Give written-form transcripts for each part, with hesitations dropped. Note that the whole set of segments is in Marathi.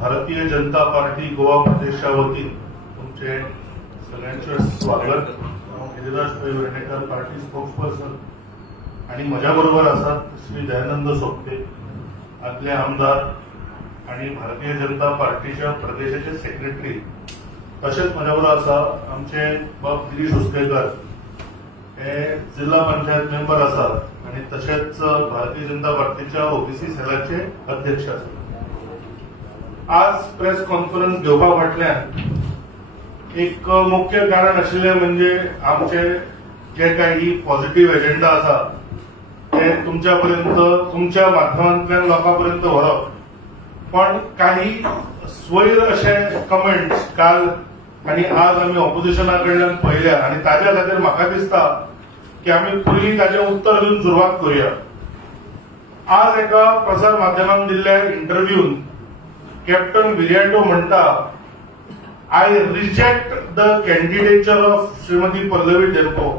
भारतीय जनता पार्टी गोवा प्रदेशा वतीन तुमचे सगळ्यांचे स्वागत। गिरीराज पै वर्णेकर पार्टी स्पोक्सपर्सन आणि माझ्याबरोबर असतात श्री दयानंद सोपटे आदले आमदार आणि भारतीय जनता पार्टीच्या प्रदेशाचे सेक्रेटरी, तसेच माझ्याबरोबर असा आमचे बाब गिरीश उसकेकर हे जिल्हा पंचायत मेंबर असतात आणि तसेच भारतीय जनता पार्टीच्या ओबीसी सेलाचे अध्यक्ष असतात। आज प्रेस कॉन्फरन्स घेवपाक फाटल्यान एक मुख्य कारण आशिल्लें म्हणजे आमचे जे काही पॉझिटिव्ह एजेंडा आसा ते तुमच्या पर्यंत तुमच्या माध्यमांतल्यान लोकांपर्यंत व्हरप, पण काही स्वैर असे कमेंट्स काल आणि आज आम्ही ऑपोजिशना कडल्यान पळयल्या आणि ताज्या खातीर म्हाका दिसता की आम्ही पयलीं ताजें उत्तर दिवन सुरवात करूया। आज एका प्रसार माध्यमांत दिल्ल्या इंटरव्यून कॅप्टन विरियाटो म्हणटा, I reject the candidature of Shrimati Pallavi Dempo.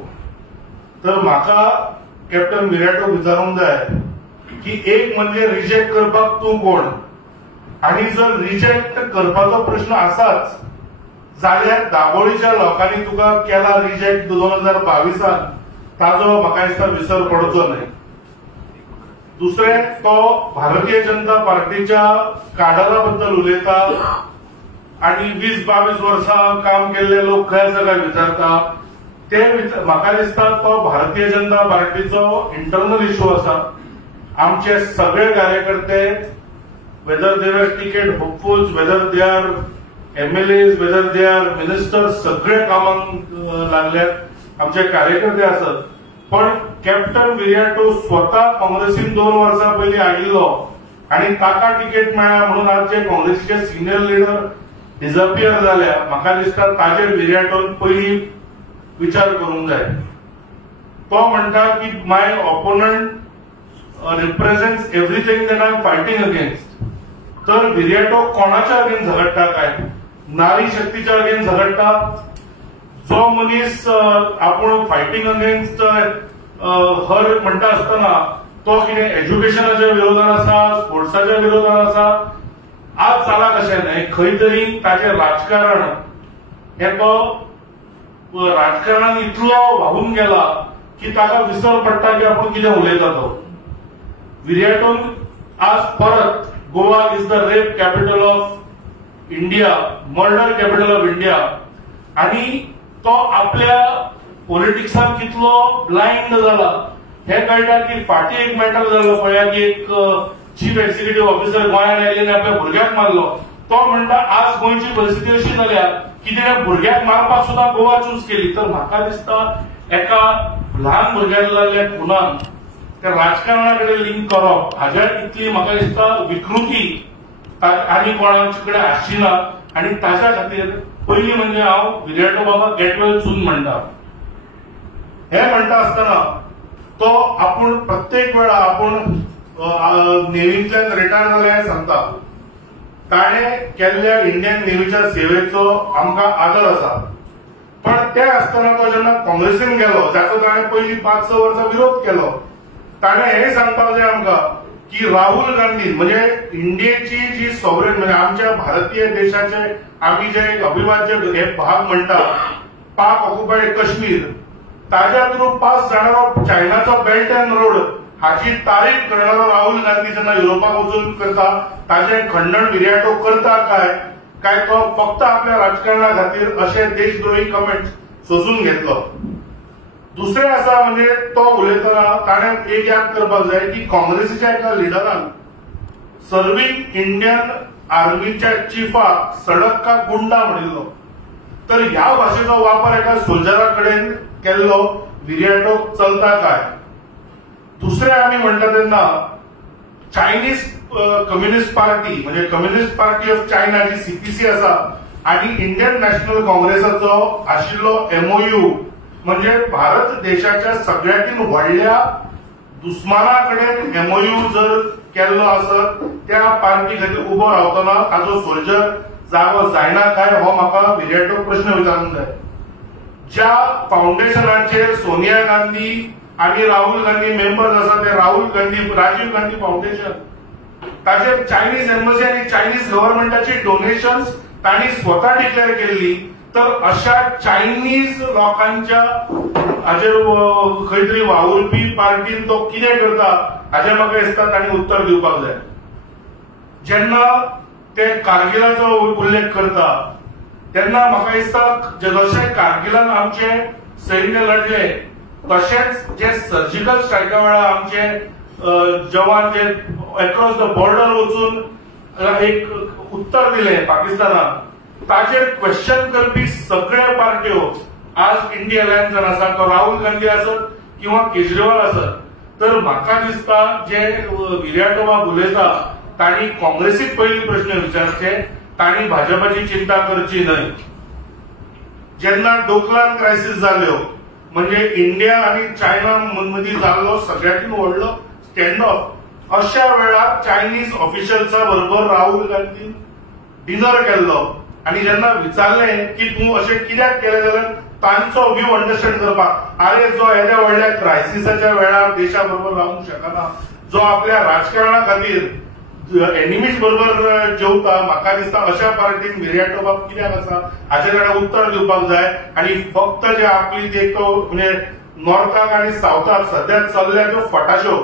तर म्हाका कॅप्टन विरियाटो विचारूंक जाय की एक म्हणजे रिजेक्ट करपाक तूं कोण, आणि जर रिजेक्ट करपाचो प्रश्न आसाच जाल्यार दाबोळीच्या लोकांनी तुका केला रिजेक्ट 2022 ताजो म्हाका दिसता विसर पडचो न्हय। दुसरें, तो भारतीय जनता पार्टीच्या काडरा बद्दल उलयता आणि 20-22 वर्सां काम केल्ले लोक खंय आसा काय विचारता। ते म्हाका दिसता तो भारतीय जनता पार्टीचो इंटरनल इश्यू आसा। आमचे सगळे कार्यकर्ते, whether they were ticket hopefuls, whether they are MLAs, whether they are ministers, सगळे कामांक लागल्यात आमचे कार्यकर्ते असत। पण कॅप्टन विरियाटो स्वतः काँग्रेसीन 2 वर्सां पयलीं आयिल्लो आणि ताका तिकेट मेळ्ळा म्हणून आज जे काँग्रेसीचे सिनियर लिडर डिसअपियर जाल्या, म्हाका दिसता ताजेर विरियाटोन पयलीं विचार करूंक जाय। तो म्हणटा की my opponent represents everything that I am fighting against. तर विरियाटो कोणाच्या अगेन्स्ट झगडटा काय? नारी शक्तीच्या अगेन्स्ट झगडटा। जो मनीस आपण फायटिंग अगेन्स्ट हर म्हणटा आसतना तो कितें एज्युकेशनाच्या विरोधात आसा, स्पोर्ट्साच्या विरोधात आसा, आज जाला कशें न्हय, खंय तरी ताचें राजकारण हे तो राजकारणान इतलो व्हांवून गेला की ताका विसर पडटा की आपण कितें उलयता। तो विरियाटोन आज परत Goa is the rape capital of India, murder capital of India, आणि तो आपल्या पॉलिटिक्सान कितलो ब्लाइंड जाला हे कळटा की फाटी एक मॅटर जालो पळया की एक चीफ एक्झिक्युटिव्ह ऑफिसर गोंयांत आयले आनी आपल्या भुरग्याक मारलो। तो म्हणटा आज गोंयची परिस्थिती अशी जाल्या की तिणें भुरग्याक मारपाक सुद्धा गोवा चूज केली। तर म्हाका दिसता एका ल्हान भुरग्याक जाल्ल्या खुनान त्या राजकारणा कडेन लिंक करप हाज्यार इतली म्हाका दिसता विकृती आनी कोणाचे कडेन आसची ना। आणि ताच्या खातीर पयलीं म्हणजे हांव विरियाटो बाबा गेट वेल सून म्हणटा। हे म्हणटा आसतना तो आपूण प्रत्येक वेळा आपूण नेव्हींतल्यान रिटायर जाले हें सांगता। ताणें केल्ल्या इंडियन नेव्हीच्या सेवेचो आमकां आदर आसा, पण ते आसतना तो जेन्ना काँग्रेसीन गेलो जाचो ताणें पयलीं 5-6 वर्सां विरोध केलो, ताणें हें सांगपाक जाय आमकां की राहुल गांधी म्हणजे इंडियेची जी सॉव्हरेन म्हणजे आमच्या भारतीय देशाचे आम्ही जे अभिवाज्य हे भाग म्हणटा पाक ऑक्युपायड काश्मीर, ताज्या थ्रू पास जाणारो चायनाचो बेल्ट अँड रोड हाची तारीफ करणारो राहुल गांधी जेन्ना युरोपाक वचून करता ताचें खंडन विरियाटो करता काय तो फक्त आपल्या राजकारणा खातीर अशे देशद्रोही कमेंट्स सोसून घेतलो। दुसरे आसा म्हणजे तो उलयतना ताणें एक याद करपाक जाय की काँग्रेसीच्या एका लिडरान सर्व्हिंग इंडियन आर्मीच्या चीफाक सडक का गुंडा म्हणिल्लो। तर ह्या भाशेचो वापर एका सोल्जरा कडेन केल्लो विरियाटो चलता काय? दुसरे आमी म्हणटा तेन्ना चायनीज कम्युनिस्ट पार्टी म्हणजे कम्युनिस्ट पार्टी ऑफ चायना जी सीपीसी आसा आणि इंडियन नॅशनल काँग्रेसाचो आशिल्लो MOU म्हणजे भारत देशाच्या सगळ्याकीन व्हडल्या दुस्मानाकडेन MOU जर केल्लो आसत त्या पार्टी खातीर उबो रावतना ताजो सोल्जर जागो जायना काय हो म्हाका विरियाटो प्रश्न विचारूंक जाय। ज्या फाउंडेशनाचेर सोनिया गांधी आणि राहुल गांधी मेंबर्स आसा ते राजीव गांधी फाउंडेशन ताचेर चायनीज एम्बसी आणि चायनीज गव्हर्नमेंटाची डोनेशन्स तांणी स्वता डिक्लेअर केल्ली, तर अशा चायनीज लोकांच्या हाजेर खंय तरी वावुरपी पार्टीन तो कितें करता हाचें म्हाका दिसता तांणी उत्तर दिवपाक जाय. जेन्ना ते कारगिलाचो उल्लेख करता तेन्ना म्हाका दिसता जशें कारगिलान आमचे सैन्य लढले तशेंच जे सर्जिकल स्ट्रायका वेळार आमचे जवान जे अक्रॉस द बॉर्डर वचून एक उत्तर दिलें पाकिस्तानाक, ताचेर क्वेश्चन करपी सगळ्या पार्ट्यो आज इंडिया अलायन्सान आसा, तो राहुल गांधी आसत किंवा केजरीवाल आसत. तर म्हाका दिसता जे विर्याटोबाब उलयता तांणी काँग्रेसीक पयली प्रश्न विचारचे, तांणी भाजपाची चिंता करची न्हय. जेन्ना डोकलाम क्रायसीस जाल्यो म्हणजे इंडिया आणि चायना मदीं जाल्लो सगळ्यांतून व्हडलो स्टँड ऑफ, अशा वेळार चायनीज ऑफिशियल्सा बरोबर राहुल गांधीन डिनर केल्लो आणि जेन्ना विचारलें की तूं अशें कित्याक केलें जाल्यार तांचो व्यू अंडरस्टँड करपाक, अरे जो येद्या व्हडल्या क्रायसिसाच्या वेळार देशा बरोबर रावूंक शकना, जो आपल्या राजकारणा खातीर एनिमीज बरोबर जेवता, म्हाका दिसता अशा पार्टीन विर्याटोबाब कित्याक आसा हाचेर ताणें उत्तर दिवपाक जाय. आणि फक्त जे आपली ते म्हणजे नॉर्थाक आणि सावथाक सध्या चल्ल्या त्यो फटाश्यो,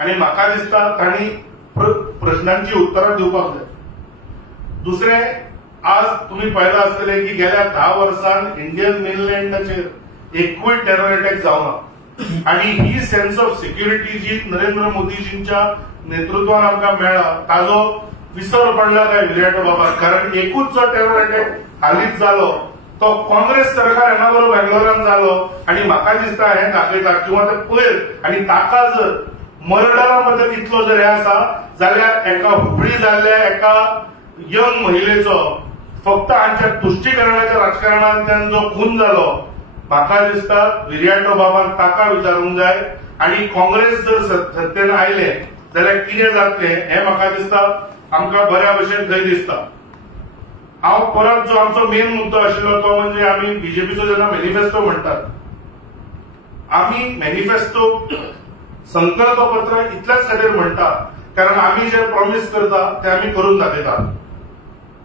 आणि म्हाका दिसता तांणी प्रश्नांची उत्तरां दिवपाक जाय. दुसरे, आज तुम्ही पळयला आसतले की गेल्या 10 वर्सांत इंडियन मेनलँडाचेर एकूय टेरर अटॅक जावना, आणि ही सेन्स ऑफ सिक्युरिटी जी नरेंद्र मोदीजींच्या नेतृत्वान आमकां मेळ्ळा ताजो विसर पडला काय विर्याटोबाबाक. कारण एकूच जो टेरर अटॅक हालींच जालो तो काँग्रेस सरकार येना बरोबर बेंगलोरान जालो, आणि म्हाका दिसता हें दाखयता किंवा ते पयर, आणि ताका जर मर्डरा बद्दल इतलो जर हें आसा जाल्यार एका हुबळी जाल्ल्या एका यंग महिलेचो फक्त हांच्या तुश्टीकरणाच्या राजकारणांतल्यान जो खून जालो, म्हाका दिसता विर्याटोबाबान ताका विचारूंक जाय. आणि काँग्रेस जर सत्तेन आयले जाल्यार कितें जातलें हें म्हाका दिसता आमकां बऱ्या भशेन थंय दिसता. हांव परत जो आमचो मेन मुद्दो आशिल्लो तो म्हणजे आमी बीजेपीचो जेन्ना मॅनिफेस्टो म्हणटात, आमी मॅनिफेस्टो संकल्पपत्र इतल्याच खातीर म्हणटा कारण आमी जे प्रॉमिस करता ते आमी करून दाखयतात.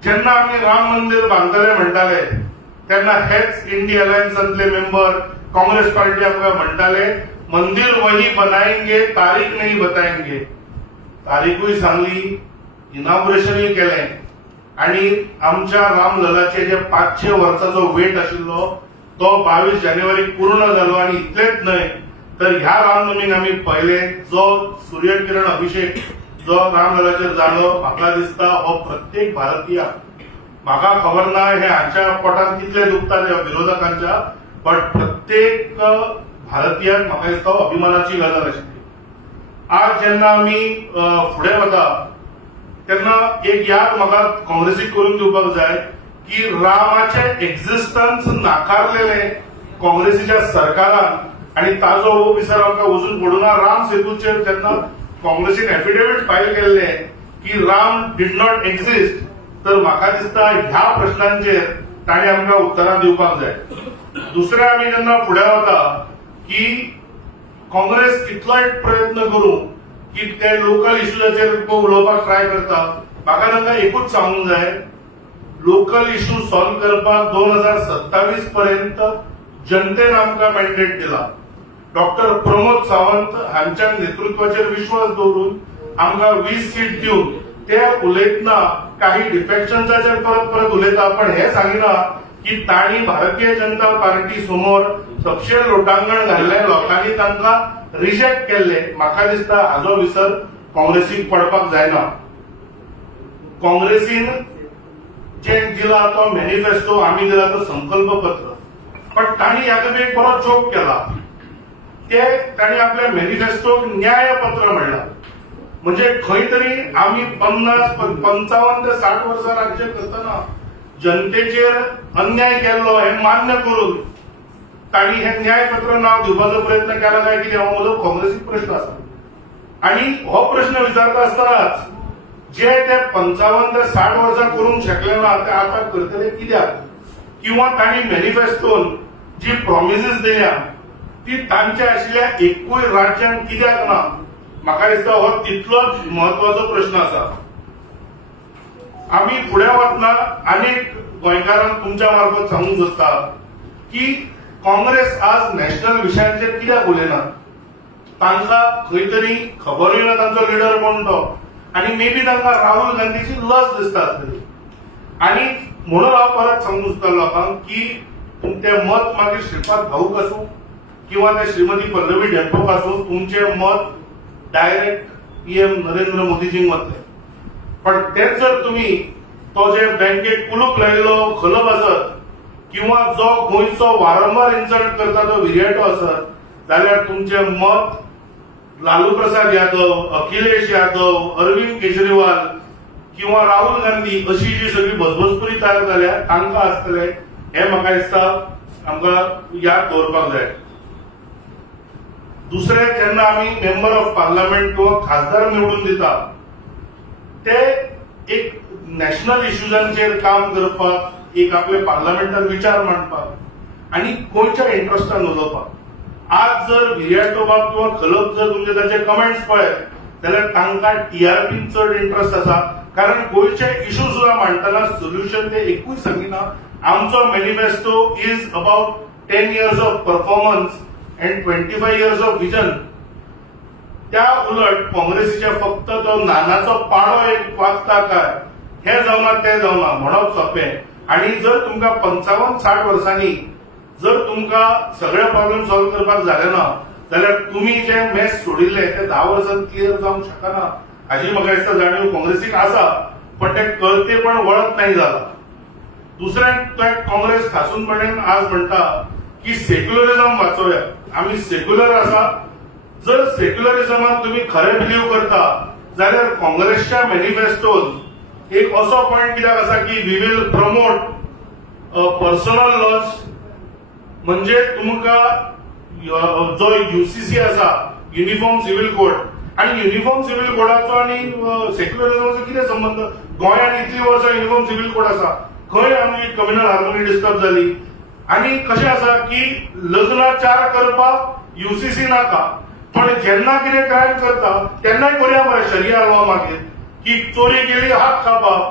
जेन्ना आमी राम मंदिर बांदतले म्हणटाले तेन्ना हेच इंडिया अलायन्सांतले मेंबर काँग्रेस पार्टी आमकां म्हणटाले मंदिर वही बनाएंगे, तारीख नहीं बताएंगे. तारीखूय सांगली, इनॉग्रेशनूय केलें, आणि आमच्या रामललाचे जे 500 वर्सांचो वेट आशिल्लो तो 22 जानेवारीक पूर्ण जालो. आणि इतलेंच न्हय तर ह्या रामनमीक आमी पळयले जो सूर्यकिरण अभिषेक जो रामललाचेर जालो, म्हाका दिसता हो प्रत्येक भारतीयाक, म्हाका खबर ना हे हांच्या पोटांत कितले दुखता त्या विरोधकांच्या, बट प्रत्येक भारतीयाक म्हाका दिसता अभिमानाची गजाल आशिल्ली. आज जेन्ना आमी फुडें वता तेन्ना एक याद म्हाका काँग्रेसीक करून दिवपाक जाय की रामाचे एक्झिस्टन्स नाकारलेले काँग्रेसीच्या सरकारान, आणि ताजो हो विसर आमकां वचून पडूना. राम सेतूचेर जेन्ना काँग्रेसीन एफिडेविट फायल केल्ले की राम डीड नॉट एक्झिस्ट, तर म्हाका दिसता ह्या प्रश्नांचेर तांणी आमकां उत्तरां दिवपाक जाय. दुसरें, आमी जेन्ना फुडें वता की काँग्रेस कितलोय प्रयत्न करूं की ते लोकल इश्यूजाचेर उलोवपाक ट्राय करता, म्हाका तांकां एकूच सांगूंक जाय, लोकल इश्यू सॉल्व करपाक 2027 पर्यंत जनतेन आमकां मॅन्डेट दिला. डॉक्टर प्रमोद सावंत हांच्या नेतृत्वाचेर विश्वास दवरून आमकां 20 सीट दिवन ते उलयतना काही डिफेक्शन्साचेर परत परत उलयता, पण हे सांगिना की तांणी भारतीय जनता पार्टी समोर तपशील लोटांगण घाल्ले, लोकांनी तांकां रिजेक्ट केल्ले. म्हाका दिसता हाजो विसर काँग्रेसीक पडपाक जायना. काँग्रेसीन जे दिला तो मॅनिफेस्टो, आमी दिला तो संकल्पपत्र, पण तांणी ह्याका एक बरो जोक केला. ते तांणी आपल्या मॅनिफेस्टोक न्यायपत्र म्हणला. म्हणजे खंय तरी आमी 55 ते 60 वर्सां राज्य करतना जनतेचेर अन्याय केल्लो हे मान्य करून तांणी हे न्यायपत्र नाव दिवपाचो प्रयत्न केला काय कितें, हो म्हजो काँग्रेसीक प्रश्न आसा. आणि हो प्रश्न विचारता आसतनाच जे ते 55 ते 60 वर्सां करूंक शकले ना ते आतां करतले कित्याक, किंवा तांणी मॅनिफेस्टोन जी प्रॉमिसीस दिल्या ती तांच्या आशिल्ल्या एकूय राज्यांत कित्याक ना. म्हाका दिसता हो तितलोच महत्वाचो प्रश्न आसा. आमी फुडें वतना अनेक गोंयकारांक तुमच्या मार्फत सांगूंक सोदता की काँग्रेस आज नॅशनल विशयांचेर कित्याक उलयना. तांकां खंय तरी खबरूय ना तांचो लिडर कोण तो, आनी मे बी तांकां राहुल गांधीची लज दिसता आसतली. आनी म्हणून हांव परत सांगूंक सोदता लोकांक की ते मत मागीर श्रीपाद भाऊक आसूं किंवा ते श्रीमती पल्लवी डेंपोक आसूं, तुमचे मत डायरेक्ट पीएम नरेंद्र मोदीजींक वतले. पण तेच जर तुम्ही तो जे बँकेक कुलूप लायिल्लो खलब आसत किंवा जो गोंयचो वारंवार इन्सल्ट करता तो विर्याटो आसत, जाल्यार तुमचे मत लालू प्रसाद यादव, अखिलेश यादव, अरविंद केजरीवाल किंवा राहुल गांधी अशी जी सगळी भसभसपुरी तयार जाल्या तांकां आसतले हे म्हाका दिसता आमकां याद दवरपाक जाय. दुसरे जेन्ना आमी मेंबर ऑफ पार्लमेंट किंवा खासदार निवडून दिता ते एक नॅशनल इश्यूजांचेर काम करपाक, एक आपले पार्लमेंटात विचार मांडपाक आनी गोंयच्या इंट्रस्टान उलोवपाक. आज जर विर्याटोबाब किंवा खलप जर तुमचे तांचे कमेंट्स पळयत जाल्यार तांकां टीआरपीन चड इंट्रस्ट आसा, कारण गोंयचे इश्यू सुद्धा मांडटना सोल्युशन ते एकूय सांगिना. आमचो manifesto is about 10 years of performance and 25 years of vision. त्या उलट काँग्रेसीचे फक्त तो नानाचो पाडो एक वागता काय हे जावना ते जावना म्हणप सोपें. आणि जर तुमकां 55-60 वर्सांनी जर तुमकां सगळे प्रॉब्लेम सॉल्व करपाक जाले ना जाल्यार तुम्ही जे मॅच सोडिल्ले ते 10 वर्सांत क्लियर जावंक शकना हाची म्हाका दिसता जाणीव काँग्रेसीक आसा, पण ते कळते पण वळख नाही जाला. दुसऱ्यान काँग्रेस खासूनपणान आज म्हणटा की सेक्युलरिझम वाचोवया. आमी सेक्युलर आसा. जर सेक्युलरिझमात तुम्ही खरे बिलीव करता जाल्यार काँग्रेसच्या मॅनिफेस्टोत एक असो पॉइंट कित्याक आसा की we will promote personal laws, म्हणजे तुमकां जो यूसीसी आसा युनिफॉर्म सिव्हिल कोड, आणि युनिफॉर्म सिव्हिल कोडाचो आणि सेक्युलरिझमाचो कितें संबंध. गोंयांत इतली वर्सां युनिफॉर्म सिव्हिल कोड आसा, खंय आमची कम्युनल हार्मोनी डिस्टर्ब जाली. आणि कशें आसा की लग्न 4 करपाक यूसीसी नाका, पण जेन्ना कितें क्रायम करता तेन्नाय करया मरे शरिया लॉ मागीर की चोरी केली हात कापप,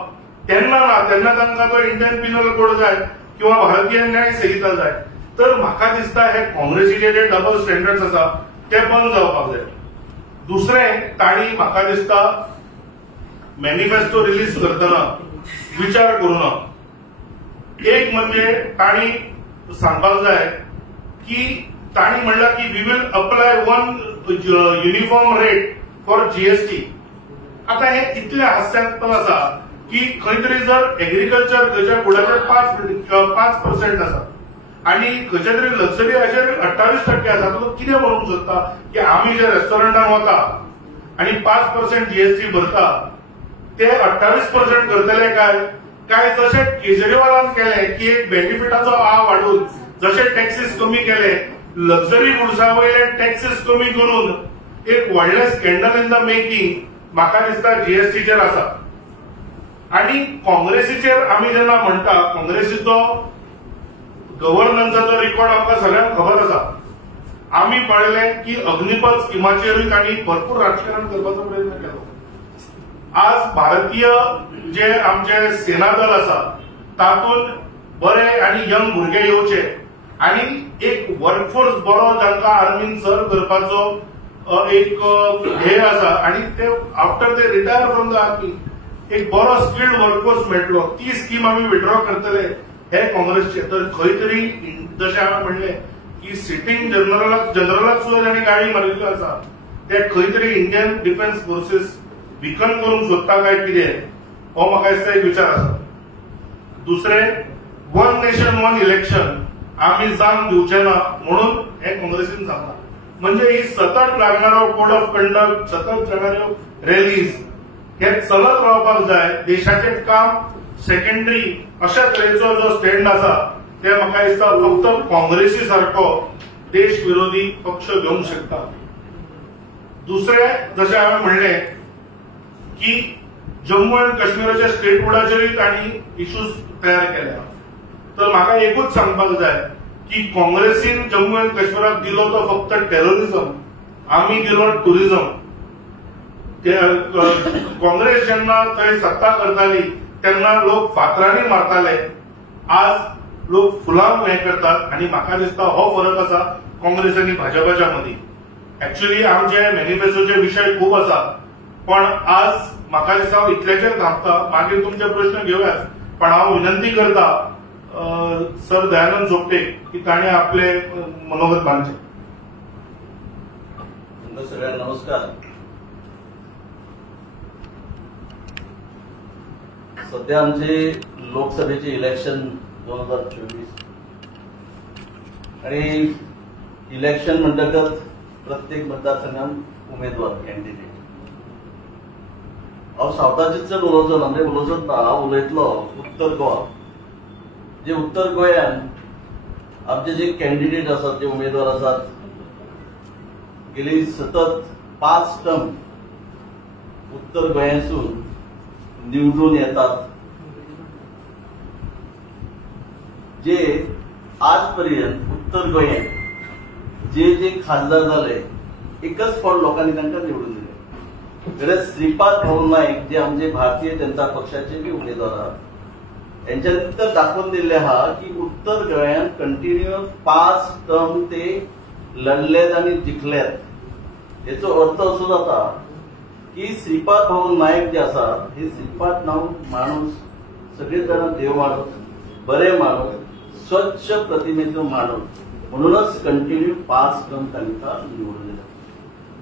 तेन्ना ना, तेन्ना तांकां तो इंडियन पिनल कोड जाय किंवा भारतीय न्याय संहिता जाय. तर म्हाका दिसता हे काँग्रेसीचे जे डबल स्टँडर्ड्स आसा ते बंद जावपाक जाय. दुसरें तांणी म्हाका दिसता मॅनिफेस्टो रिलीज करतना विचार करूना. एक म्हणजे तांणी सांगपाक जाय की तांणी म्हणला की we will apply 1 uniform rate for GST. आता हे इतले हास्यास्पद आसा की खंय तरी जर एग्रीकल्चर खंयच्या गुडाचेर 5% आसा आणि खंयच्या तरी लक्झरी हाचेर 28% आसा, तो कितें म्हणूंक सोदता की आमी जे रेस्टॉरंटात वता आणि 5% जीएसटी भरता ते 28% करतले काय जशें केजरीवालान केले की एक बेनिफिटाचो वाडून जशे टॅक्सीस कमी केले, लक्झरी गुड्सा वयले टॅक्सीस कमी करून एक व्हडले स्कॅन्डल इन द मेकिंग म्हाका दिसता जीएसटीचेर आसा. आणि काँग्रेसीचेर आमी जेन्ना म्हणटा, काँग्रेसीचो गव्हर्नन्साचो रिकॉर्ड आमकां सगळ्यांक खबर आसा. आमी पळयलें की अग्निपथ स्किमाचेरूय तांणी भरपूर राजकारण करपाचो प्रयत्न केलो. आज भारतीय जे आमचे सेना दल आसा तातूंत बरे आनी यंग भुरगे येवचे आणि एक वर्कफोर्स बरो जांकां आर्मीन सर्व करपाचो एक ध्येय आसा आणि ते after they retire from the army एक बरो स्किल्ड वर्कफोर्स मेळटलो. ती स्कीम आमी विड्रॉ करतले हे काँग्रेसचे. तर खंय तरी जशें हांवें म्हणलें की सिटींग जनरलाक सुद्दां तांणी गाडी मारिल्ल्यो आसा, ते खंय तरी इंडियन डिफेन्स फोर्सीस विकन करूंक सोदता काय कितें हो म्हाका दिसता एक विचार आसा. दुसरें 1 नेशन 1 इलेक्शन आमी जावंक दिवचे ना म्हणून हे काँग्रेसीन सांगला. म्हणजे ही सतत लागणारो कोड ऑफ कंडक्ट, सतत जाणाऱ्यो रॅलीज हे चलत रावपाक जाय. देशाचें काम सेकंडरी अशा तरेचो जो स्टँड आसा ते म्हाका दिसता फक्त काँग्रेसी सारको देश विरोधी पक्ष घेवंक शकता. दुसरे जशें हांवें म्हणलें की जम्मू अँड काश्मीराच्या स्टेटहुडाचेरूय तांणी इश्यूज तयार केल्या. तर म्हाका एकूच सांगपाक जाय की काँग्रेसीन जम्मू अँड काश्मीराक दिलो तो फक्त टेररिझम, आमी दिलो टुरिझम. काँग्रेस जेन्ना थंय सत्ता करताली तेन्ना लोक फातरांनी मारताले, आज लोक फुलां हें करतात. आनी म्हाका दिसता हो फरक आसा काँग्रेस आनी भाजपाच्या मदीं. एक्चुअली आमचे मॅनिफेस्टोचे विशय खूप आसा, पण आज म्हाका दिसता हांव इतल्याचेर थांबता. मागीर तुमचे प्रश्न घेवयात, पण हांव विनंती करता सर दयानंद सोपटे की ताणें आपले मनोगत मांडचें. सगळ्यांना नमस्कार. सध्या आमचे लोकसभेचे इलेक्शन 2024 आणि इलेक्शन म्हणटकच प्रत्येक मतदारसंघात उमेदवार कॅन्डिडेट. हांव सावथाचेच चड उलोवचो ना, म्हणजे उलोवचोच ना, हांव उलयतलो उत्तर गोवा. जे उत्तर गोंयान आमचे जे कॅन्डिडेट आसात, जे उमेदवार आसात, गेली सतत 5 टर्म उत्तर गोंयासून निवडून येतात, जे आजपर्यंत उत्तर गोंयात जे जे खासदार झाले एकच फावट लोकांनी तांकां निवडून दिले. खरेंच श्रीपाद भाऊ नाईक जे आमचे भारतीय जनता पक्षाचे बी उमेदवार आहात, यांच्यानी तर दाखवून दिले आहा की उत्तर गोंयात कंटिन्युअस 5 टर्म ते लढलेत आणि जिखल्यात. याचो अर्थ असो जाता की श्रीपाद भाऊ नाईक जे आसात, हे श्रीपाद नाव माणूस सगळे जाण देव माणूस, बरे माणूस, स्वच्छ प्रतिमेचो माणूस, म्हणूनच कंटिन्यू 5 टर्म तांकां निवडून दिले.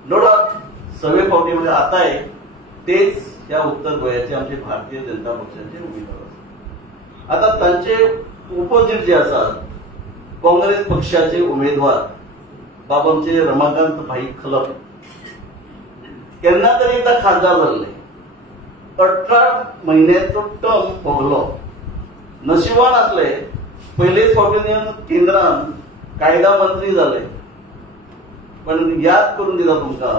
नोडात सगळे फावटी म्हणजे आता तेच या उत्तर गोंयाचे आमचे भारतीय जनता पक्षाचे उमेदवार. आता तांचे ओपोजिट जे आसात, काँग्रेस पक्षाचे उमेदवार बाबांचे रमाकांत भाई खलप, केन्ना तरी एकदा खासदार जाल्ले, 18 महिन्याचो टर्म भोगलो. नशिबान आसले पयलेच फावटी केंद्रान कायदा मंत्री जाले. पण याद करून दिला तुमका,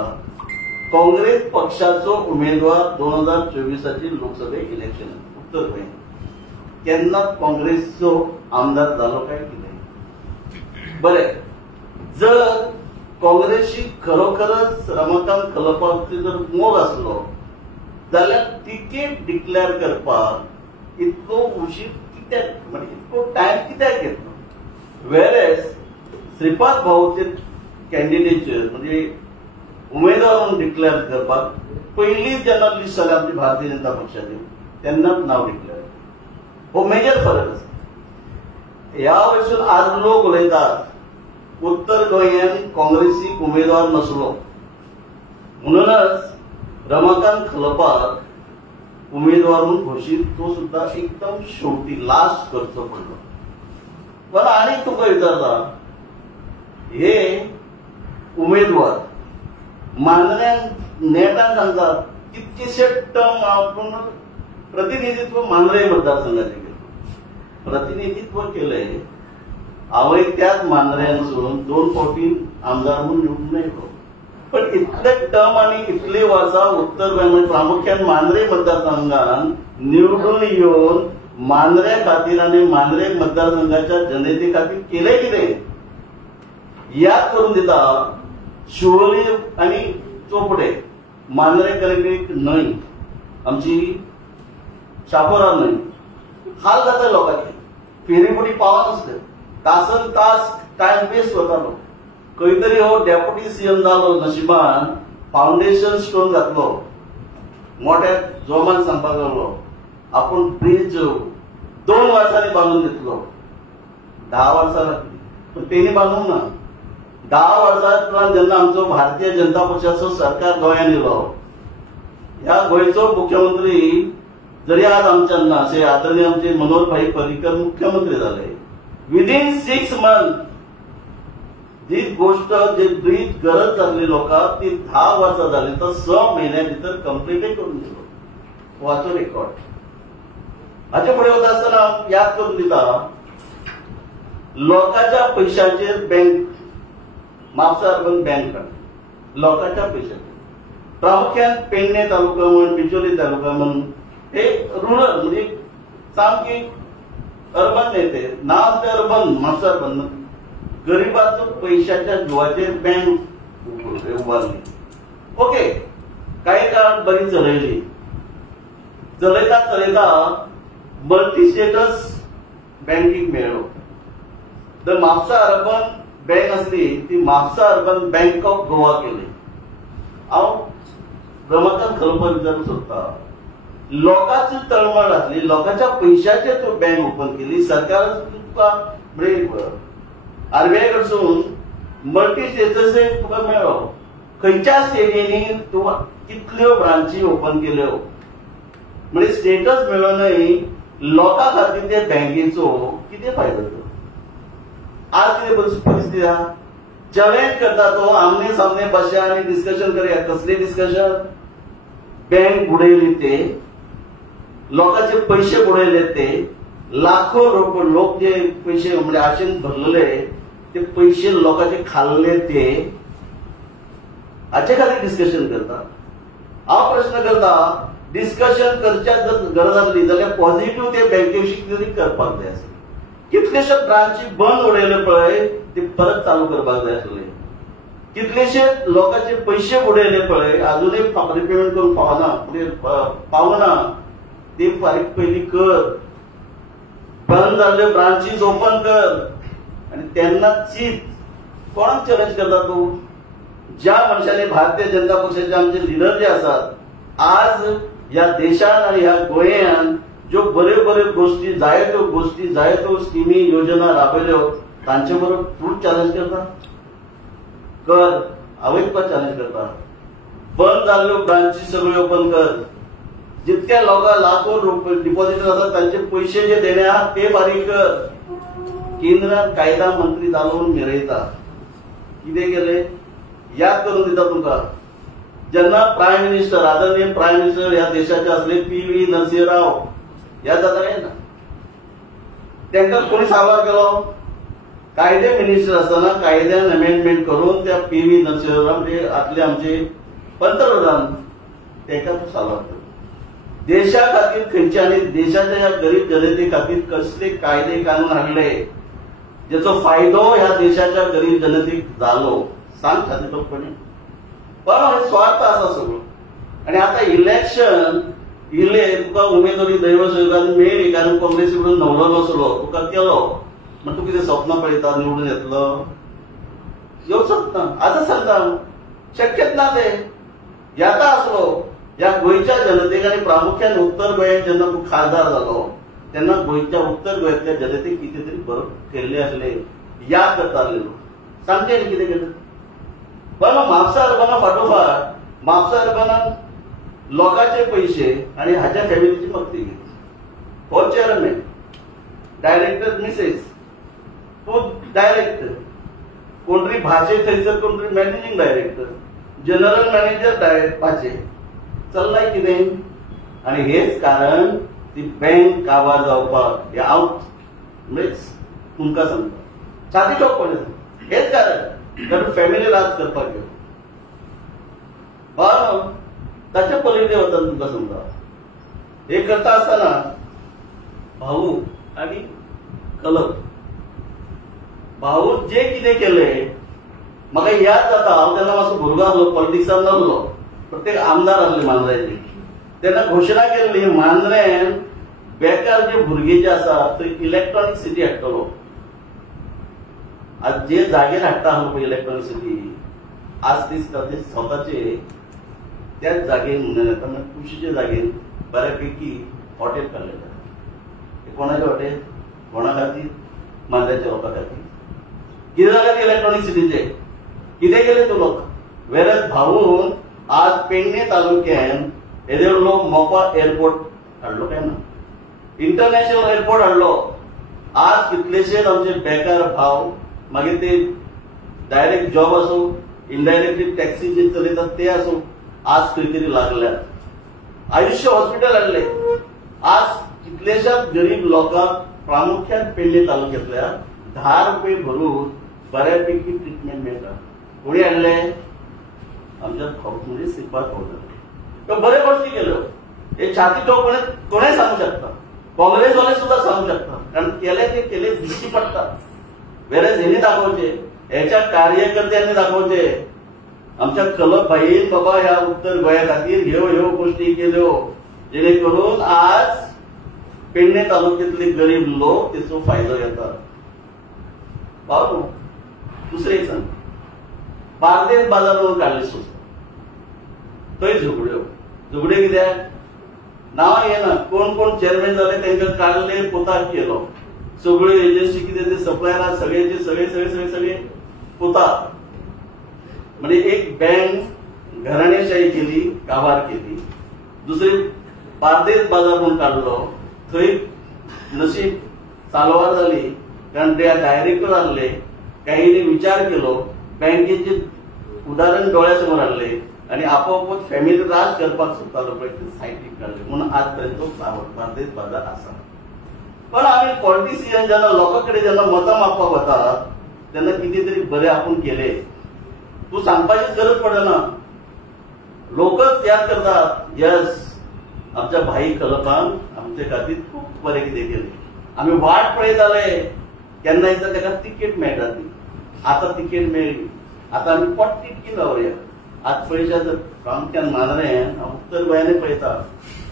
काँग्रेस पक्षाचो उमेदवार 2024ची लोकसभे इलेक्शन उत्तर गोंय केन्ना काँग्रेसचो आमदार जालो काय कितें? बरें, जर काँग्रेसची खरोखरच रमाकांत खलपाचो जर मोग आसलो जाल्यार तिकेट डिक्लेअर करपाक इतको उशीर कित्याक, म्हणजे इतको टायम कित्याक घेतलो? वेरेस श्रीपाद भाऊचे कॅन्डिडेचर म्हणजे उमेदवार म्हणून डिक्लेअर करपाक पयलींच जेन्ना लिस्ट जाली आमची भारतीय जनता पक्षाची, तेन्नाच नाव डिक्लेअर. हो मेजर फरक आसा. ह्या वयसून आज लोक उलयतात उत्तर गोंयान काँग्रेसीक उमेदवार नसलो म्हणूनच रमाकांत खलपाक उमेदवार म्हणून घोशीत तो सुद्धा एकदम शेवटी लास्ट करचो पडलो. पण आनी तुका विचारता, हे उमेदवार मांद्र्यान नेटान सांगतात कितकेशे टर्म आपण प्रतिनिधित्व मांद्रे मतदारसंघाचे केले. प्रतिनिधित्व केले हांवें त्याच मांद्र्यानसून 2 फावटी आमदार म्हणून निवडून येयलो. पण इतले टर्म आनी इतली वर्सां उत्तर गोंय प्रामुख्यान मांद्रे मतदारसंघान निवडून येवन मांद्रे खातीर आनी मांद्रे मतदारसंघाच्या जनते खातीर केले कितें याद करून दिता. शिवोली आणि चोपडे मांद्रे कलेक्ट न्हय, आमची शापोरा न्हय, हाल जाता लोकांचे. फेरीबोटी पावनासले, तासन तास टायम वेस्ट वतालो. खंय तरी हो डेप्युटी सीएम जालो, नशिबान फाउंडेशन स्टोन घातलो, मोठ्या जोमान सांगपाक लागलो आपूण ब्रिज 2 वर्सांनी बांदून दितलो. 10 वर्सां लागली, पण तेणी बांदूंक ना. 10 वर्सांतल्यान जेन्ना आमचो भारतीय जनता पक्षाचो सरकार गोंयान येयलो, ह्या गोंयचो मुख्यमंत्री जरी आज आमच्या ना, असे आदरणीय आमचे मनोहर भाई पर्रीकर मुख्यमंत्री झाले, विदिन 6 मंथ जी गोष्ट जी ब्रीज गरज जाल्ली लोकांक ती 10 वर्सां जाली, तर 6 महिन्या भितर कंप्लीटय करून दिलो. वाचो रेकॉर्ड. हाचे फुडें वता आसतना याद करून दिता, लोकांच्या पैशाचेर बँक म्हापसा अर्बन बँक लोकांच्या पैशाचेर, प्रामुख्यान पेडणे तालुका म्हण, बिचोली तालुका म्हण, हे रुरल म्हणजे सामकी अर्बन न्हय, ते नाव ते अर्बन म्हापसा अर्बन. गरिबाचो पैशाच्या जुवाचेर बँक उबारली. ओके, काही काळ बरी चलयली. चलयता चलयता मल्टी स्टेटस बँकिंग मेळ्ळो. तर म्हापसा अर्बन बँक आसली ती Mapusa urban bank of Goa केली. हांव रमाकांत खलोपाक विचारूंक सोदता, लोकांची तळमळ आसली, लोकांच्या पयशांचेर तूं बँक ओपन केली. सरकार तुका म्हणजे आरबीआय कडसून मल्टी स्टेटस तुका मेळ्ळो. खंयच्या स्टेटींनी तुका कितल्यो ब्रांची ओपन केल्यो म्हणजे स्टेटस मेळोनय लोकां खातीर ते बँकेचो कितें फायदो? आज कितें परिस्थिती आहा? चॅलेंज करता तो आमने सामने बसया आनी डिस्कशन करया. कसले डिस्कशन? बँक बुडयली ते, लोकांचे पैसे बुडयले ते, लाखो लोक जे पैसे म्हणजे आशेन भरलेले ते पैसे लोकांचे खाल्ले ते, हाचे खातीर डिस्कशन करता. हांव प्रश्न करता, डिस्कशन करच्या जर गरज आसली जाल्यार पॉझिटिव्ह ते बँके विशीं कितें तरी करपाक जाय आसलें. कितलेशे ब्रांची बंद उडयले पळय ते परत चालू करपाक जाय आसले. कितलेशे लोकांचे पैसे बुडयले पळय अजूनय रिपेमेंट करून पावना ते फारीक पयली कर. बंद जाल्ले ब्रांचीज ओपन कर आणि त्यांना चित. कोणाक चॅलेंज करता तूं? ज्या मनशांनी भारतीय जनता पक्षाचे आमचे लिडर जे आसात आज ह्या देशान आणि ह्या गोंयांत ज्यो बऱ्यो बऱ्यो गोष्टी जाय त्यो स्किमी योजना राबयल्यो तांचे बरोबर तूं चॅलेंज करता? कर. हांवूय तुका चॅलेंज करता. बंद जाल्ल्यो ब्रांची सगळ्यो ओपन कर. जितक्या लोकांक लाखो डिपॉझिटर आसात तांचे पैसे जे देणे आहात ते फारीक कर. केंद्रात कायदा मंत्री जालोवन मिरयता. कितें केले? याद करून दिता तुमकां. जेन्ना प्रायम मिनिस्टर आदरणीय प्रायम मिनिस्टर ह्या देशाचे आसले PV नरसिंहराव, याद जाता काय ना? तांकां कोणी साबार केलो? कायदे मिनिस्टर आसतना कायद्यान अमेंडमेंट करून त्या PV नरसिंहराव म्हणजे आमचे पंतप्रधान ताका तो साबार केलो. देशा खातीर खंयचे आनी देशाच्या ह्या गरीब जनते खातीर कसले कायदे कानून हाडले ज्याचो फायदो ह्या देशाच्या गरीब जनतेक जालो? सांग खातीरपणे. पण हे स्वार्थ आसा सगळो. आणि आता इलेक्शन इले तुका उमेदवारी दैवसोगान मेळ्ळी कारण काँग्रेसी कडून नवलो नसलो तुका केलो मग तू कितें स्वप्न पळयता निवडून येतलो? येवंक शकना. आतां सांगता शक्यच ना ते. येता आसलो ह्या गोंयच्या जनतेक आनी प्रामुख्यान उत्तर गोंयांत जेन्ना तूं खासदार जालो तेन्ना गोंयच्या उत्तर गोंयांतल्या जनतेक कितें तरी बरोबर केल्लें आसलें याद करताले लोक. सांगचे न्ही कितें केलें. पण म्हापसा अर्बना फाटोफाट म्हापसा अर्बनान लोकांचे पैसे आणि हाच्या फॅमिलीची मक्ती घेतली. हो चेअरमॅन, डायरेक्टर मिसेस, तो डायरेक्टर, कोणतरी भाचे थंयसर कोणतरी managing director, general manager direct भाचे चल्लाय कितें? आणि हेच कारण ती बँक काबार जावपाक हांव तुमकां सांगता छाती ठोकपणे हेच कारण फॅमिली राज करपाक गेलो. पण ताच्या पलीकडे वता तुमकां सांगता हे करता आसतना भाऊ आणि कलप भाऊ जे कितें केलें म्हाका याद जाता. हांव तेन्ना मातसो भुरगो आसलो, पॉलिटिक्सान नासलो, प्रत्येक आमदार आसले मांद्र्याचे. तेन्ना घोशणा केल्ली मांद्र्यान बेकार जे भुरगे जे आसात थंय इलेक्ट्रॉनिक सिटी हाडटलो. आज जे जागेर हाडटा आसलो पळय इलेक्ट्रॉनिक सिटी आज दिसता ते स्वताचे त्याच जागेर म्हणून येता. कुशीच्या जागेर बऱ्यापैकी हॉटेल काडलें. कोणाचें हॉटेल? कोणा खातीर? मांद्र्याच्या लोकां खातीर. कितें जालें इलेक्ट्रॉनिक सिटीचे? कितें केलें तो लोक? वेरस भाऊन आज पेडणे तालुक्यात येदेलो मोपा एअरपोर्ट हाडलो काय ना? इंटरनॅशनल एअरपोर्ट हाडलो. आज कितलेशेच आमचे बेकार भाव मागीर ते डायरेक्ट जॉब असो इनडायरेक्टली टॅक्सी जे चलयतात ते असो आज खंय तरी लागल्यात. आयुष्य हॉस्पिटल हाडले. आज कितलेशाच गरीब लोकांक प्रामुख्यान पेडणे तालुक्यातल्या 10 रुपये भरून बऱ्यापैकी ट्रिटमेंट मेळटा. कोणी हाडले? आमच्या म्हणजे श्रीपाद भाऊ. बरे गोष्टी केल्यो. हे छाती ठोकपणे कोणीय सांगू शकता. काँग्रेसवाले सुद्धा सांगू शकता कारण केले ते केले दिश्टी पडतात. वेरेज हेनी दाखवचे, ह्याच्या कार्यकर्त्यांनी दाखवचे आमच्या कलप भाईन बाबा ह्या उत्तर गोंया खातीर ह्यो गोष्टी केल्यो जेणेकरून आज पेडणे तालुक्यातले गरीब लोक तेचो फायदो घेतात. पावलो दुसरे एक सांग बार्देस बाजारावर काडले सुद्धा थंय झगड्यो कित्याक नांव येना कोण कोण चेअरमॅन जाले तांकां काडले पोताक केलो. सगळ्यो एजन्सी कितें ते सप्लायरां सगळे पोतात. म्हणजे एक बँक घराणेशाही केली, काबार केली. दुसरी बार्देस बाजार म्हणून काढलो थंय नशीब सालवार जाली कारण ते डायरेक्टर आसले. काहींनी विचार केलो बँकेचे उदाहरण डोळ्यासमोर हाडले आणि आपोआपच फॅमिली राज करपाक सोदतालो पळय ते सायटीक काडले म्हणून आजपर्यंत तो बार्देस बाजार आसा. पण आम्ही पॉलिटिशियन जेन्ना लोकांकडे जेन्ना मतां मागपाक वतात तेन्ना कितें तरी बरें आपूण केलें तूं सांगपाचीच गरज पडना. लोकच याद करतात यस आमच्या भाई कलपान आमचे खातीर खूप बरें कितें केलें. आमी वाट पळयताले केन्ना एकदां ताका तिकेट मेळटा ती. आतां तिकेट मेळ्ळी. आतां आमी पोट्टी रावया. आज पयशा प्रामुख्यान मानरें हांव उत्तर गोंयानूय पळयता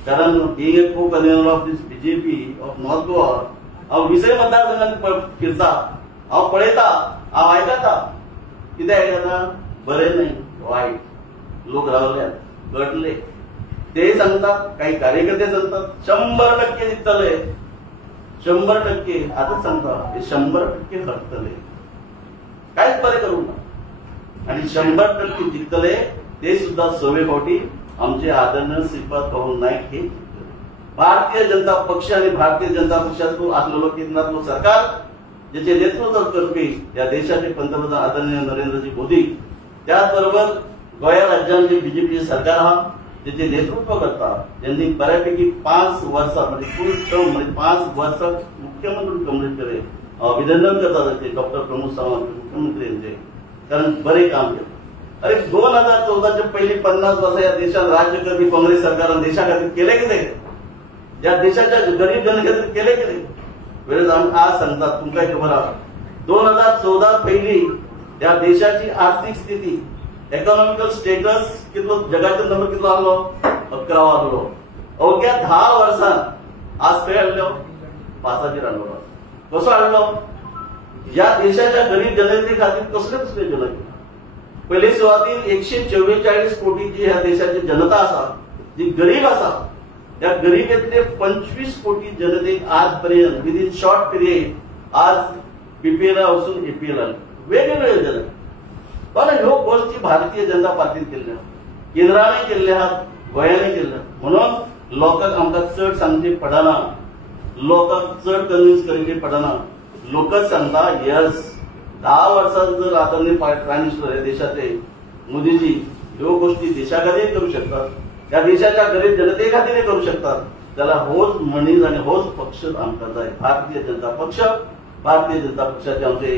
कारण ही एक को convener of this BJP of north Goa हांव विसय मतदारसंघात फिरता. हांव पळयता हांव आयकता कितें आयकता बरें न्हय वायट लोक रावल्यात गटले ते सांगतात काही कार्यकर्ते सांगतात 100% जिखतले 100% आताच सांगता हे 100% हरतले कांयच बरें करूंक ना आणि 100% जिखतले ते सुद्धा 6 फावटी आमचे आदरणीय श्रीपाद पवन नाईक हे जिखतले. भारतीय जनता पक्ष आणि भारतीय जनता पक्षाचो आसलेलो केंद्रातलो सरकार जेचे नेतृत्व करपी या देशाचे पंतप्रधान आदरणीय नरेंद्रजी मोदी त्याचबरोबर गोंया राज्यात जे बीजेपीचे सरकार आहा जेचे नेतृत्व करता त्यांनी बऱ्यापैकी 5 वर्सां म्हणजे फुल टर्म म्हणजे 5 वर्सां मुख्यमंत्री कंप्लीट केले. अभिनंदन करता त्याचे डॉक्टर प्रमोद सावंत मुख्यमंत्री यांचे कारण बरे काम केले. अरे 2014च्या पहिली 50 वर्सां या देशात राज्य करपी काँग्रेस सरकारान देशा खातीर केले कितें या देशाच्या गरीब जने खातीर केले कितें वेळेस आमी आज सांगतात तुमकां खबर आहा 2014 पहिली या देशाची आर्थिक स्थिती इकॉनॉमिकल स्टेटस कितलो जगाचो नंबर कितलो आसलो 11वा आसलो. अवघ्या 10 वर्सांत आज खंय हाडलो 5चेर हाडलो. कसो हाडलो या देशाच्या गरीब जनते खातीर कसले कसले योजना केल्या. पयले सुवातेर 144 कोटीची ह्या देशाची जनता आसा जी गरीब आसा त्या गरीबेतले 25 कोटी जनतेक आजपर्यंत विदिन शॉर्ट पिरियड आज बीपीएल वचून एपीएल वेगवेगळ्यो योजना. पण ह्यो गोष्टी भारतीय जनता पार्टीन केल्ल्यो केंद्रानय केल्ले आहात गोंयानय केल्ले म्हणून लोकांक आमकां चड सांगचे पडना लोकांक चड कन्विन्स करचे पडना. लोकच सांगता यस 10 वर्सांत जर आदरणीय प्राईम मिनिस्टर हे देशाचे मोदीजी ह्यो गोष्टी देशा खातीर करू शकतात त्या देशाच्या गरीब जनते खातीर करू शकतात जाल्यार होच मनीस आणि होच पक्ष आमकां जाय. भारतीय जनता पक्ष भारतीय जनता पक्षाचे आमचे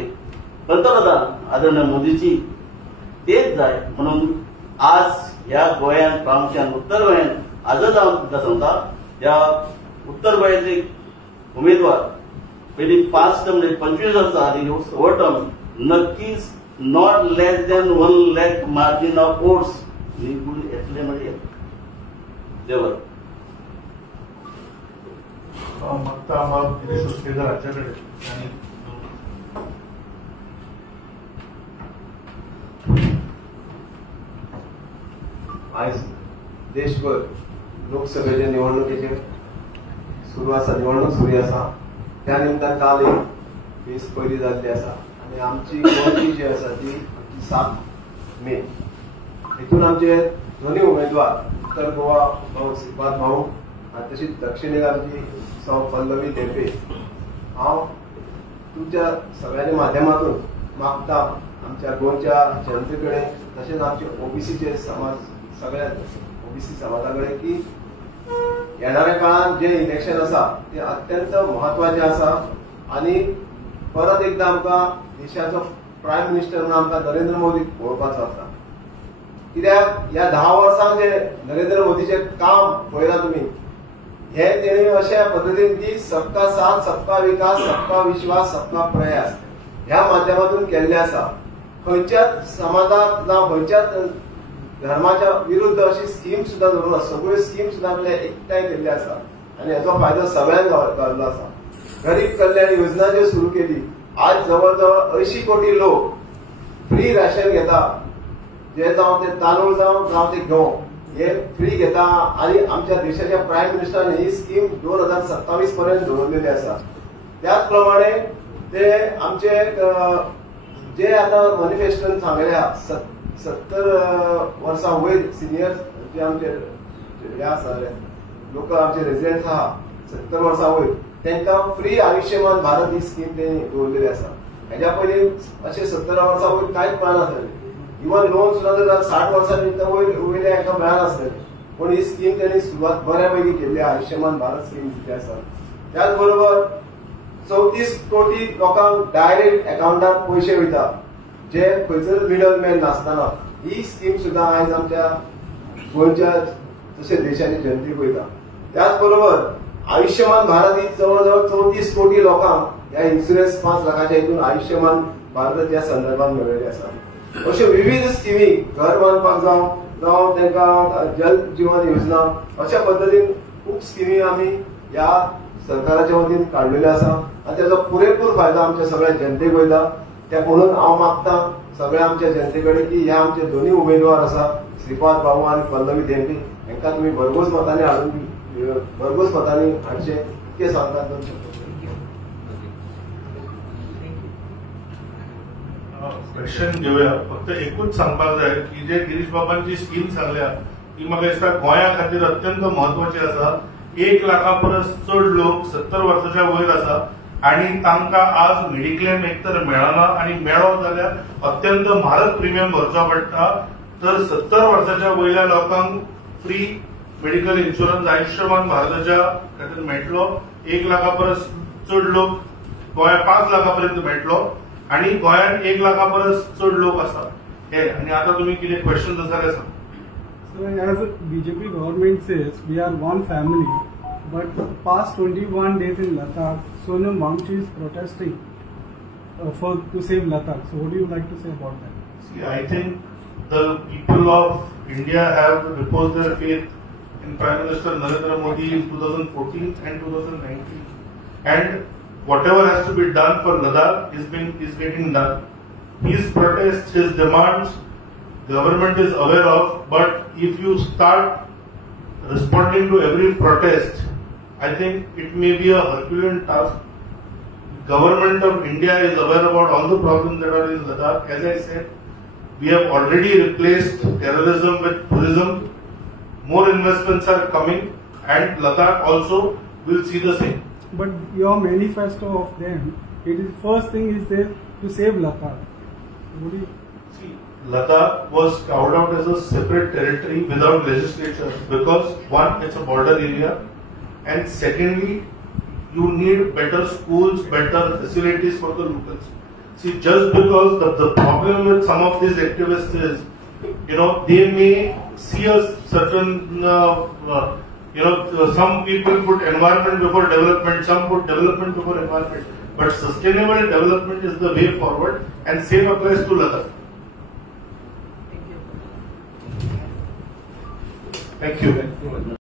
पंतप्रधान आदरणीय मोदीजी तेच जाय म्हणून आज ह्या गोंयांत प्रामुख्यान उत्तर गोंयांत आजच हांव तुमकां सांगता ह्या उत्तर गोंयाचे उमेदवार पहिली 5 टर्म म्हणजे 25 वर्सां आनी ह्यो 6 टर्म नक्कीच not less than 1 lakh margin of votes निवडून येतले म्हणजे देवर मागता मग दिनेश उसकेकर राज्याकडे आणि आज देशभर लोकसभेच्या निवडणुकीचे सुरू आसा निवडणूक सुरू आसा त्या निमतान काल एक वीस पयली जाल्ली आसा आनी आमची गोंयची जी आसा ती 7 मे हितून आमचे दोन्ही उमेदवार उत्तर गोवा भाऊ श्रीपाद भाऊ आनी तशीच दक्षिणेक आमची सौ पल्लवी देपे. हांव तुमच्या सगळ्यांच्या माध्यमातून मागता आमच्या गोंयच्या जनते कडेन तशेंच आमचे ओबीसीचे समाज सगळ्या ओबीसी समाजा कडेन की येणाऱ्या काळात जे इलेक्शन आसा ते अत्यंत महत्वाचे आसा आणि परत एकदा आमकां देशाचो प्रायम मिनिस्टर म्हणून आमकां नरेंद्र मोदी पळोवपाचो आसा. कित्याक ह्या 10 वर्सांत जे नरेंद्र मोदीचे काम पळयला तुमी हे तेणी अशा पद्दतीन की सबका साथ सबका विकास सबका विश्वास सबका प्रयास ह्या माध्यमातून केल्ले आसा खंयच्याच समाजात जावं खंयच्याच धर्माच्या विरुद्ध अशी स्कीम सुद्धा धरून सगळ्यो स्कीम सुद्धा आपले एकठांय केल्ली आसा आणि हेचो फायदो सगळ्यांक जाल्लो आसा. गरीब कल्याण योजना जी सुरू केली, आज जवळजवळ 80 कोटी लोक फ्री राशन घेता, जे जावं ते तांदूळ जावं ते गंव हे फ्री घेता आणि आमच्या देशाच्या प्रायम मिनिस्टरान ही स्कीम 2027 पर्यंत दवरलेली आसा. त्याच प्रमाणे ते आमचे जे आता मॅनिफेस्टोन सांगले 70 वर्सां वयर सिनियर जे आमचे हे आसा लोक आमचे रेजिडेंट आहा 70 वर्सां वयर तांकां फ्री आयुष्यमान भारत ही स्कीम तेणी दवरलेली आसा. हेज्या पयलीं अशें 70 वर्सां वयर कांयच मेळनासलें. इवन लोन सुद्धा जर 60 वर्सां वयले हाका मेळनासलें. पूण ही स्कीम तेणी सुरवात बऱ्यापैकी केल्ली आयुष्यमान भारत स्कीम जी आसा. त्याच बरोबर 34 कोटी लोकांक डायरेक्ट अकाउंटात पयशे वयता, जे खंयसर मिडल मॅन नासतना. ही स्कीम सुद्धा आयज आमच्या गोंयच्या तशें देशांनी जनतेक वयता. त्याच बरोबर आयुष्यमान भारत ही जवळजवळ 34 कोटी लोकांक ह्या इन्शुरन्स 5 लाखाच्या हितून आयुष्यमान भारताच्या संदर्भात मेळिल्ली आसा. अश्यो विविध स्किमी घर बांदपाक जावं तांकां जल जीवन योजना अशा पद्दतीन खूब स्किमी आमी ह्या सरकाराच्या वतीन काडलेल्यो आसा आनी ताचो पुरेपूर फायदो आमच्या सगळ्या जनतेक वयता. त्या म्हणून हांव मागतां सगळ्या आमच्या जनते कडेन की ह्या आमचे दोनूय उमेदवार आसा श्रीपाद भाऊ आनी पल्लवी धेंपे हांकां तुमी भरघोस मतांनी हाडचे इतके सांगतात. क्वेश्चन घेऊया. फक्त एकूच सांगपाक जाय की जे गिरीश बाबांची स्कीम सांगल्या ती म्हाका दिसता गोंया खातीर अत्यंत म्हत्वाची आसा. 1 लाखा परस चड लोक 70 वर्साच्या वयर आसा आणि तांकां आज मेडिक्लेम एकतर मेळना आणि मेळ्ळो जाल्यार अत्यंत म्हारग प्रिमियम भरचो पडटा. तर 70 वर्साच्या वयल्या लोकांक फ्री मेडिकल इन्शुरन्स आयुष्यमान भारताच्या खातीर मेळटलो. 1 लाखा परस चड लोक गोंया 5 लाखापर्यंत मेळटलो आणि गोंयांत 1 लाखा परस चड लोक आसा हे. आणि आता तुम्ही कितें क्वेश्चन आसा जाल्यार सांग. So as BJP government says, we are one family, but past 21 days in Ladakh, Sonam Wangchi is protesting to save Ladakh. So what do you like to say about that? See, I think the people of India have reposed their faith in Prime Minister Narendra Modi in 2014 and 2019, and whatever has to be done for Ladakh is getting done. His protests, his demands, government is aware of, but if you start responding to every protest, I think it may be a Herculean task. Government of India is aware about all the problems that are in Ladakh. As I said, we have already replaced terrorism with tourism. More investments are coming, and Ladakh also will see the same. But your manifesto of them, it is first thing is there to save Ladakh. What do you see? Ladakh was carved out as a separate territory without legislature because one, it's a border area, and secondly, you need better schools, better facilities for the locals. See, just because the problem with some of these activists is, they may see a certain, some people put environment before development, some put development before environment, but sustainable development is the way forward, and same applies to Ladakh. Thank you.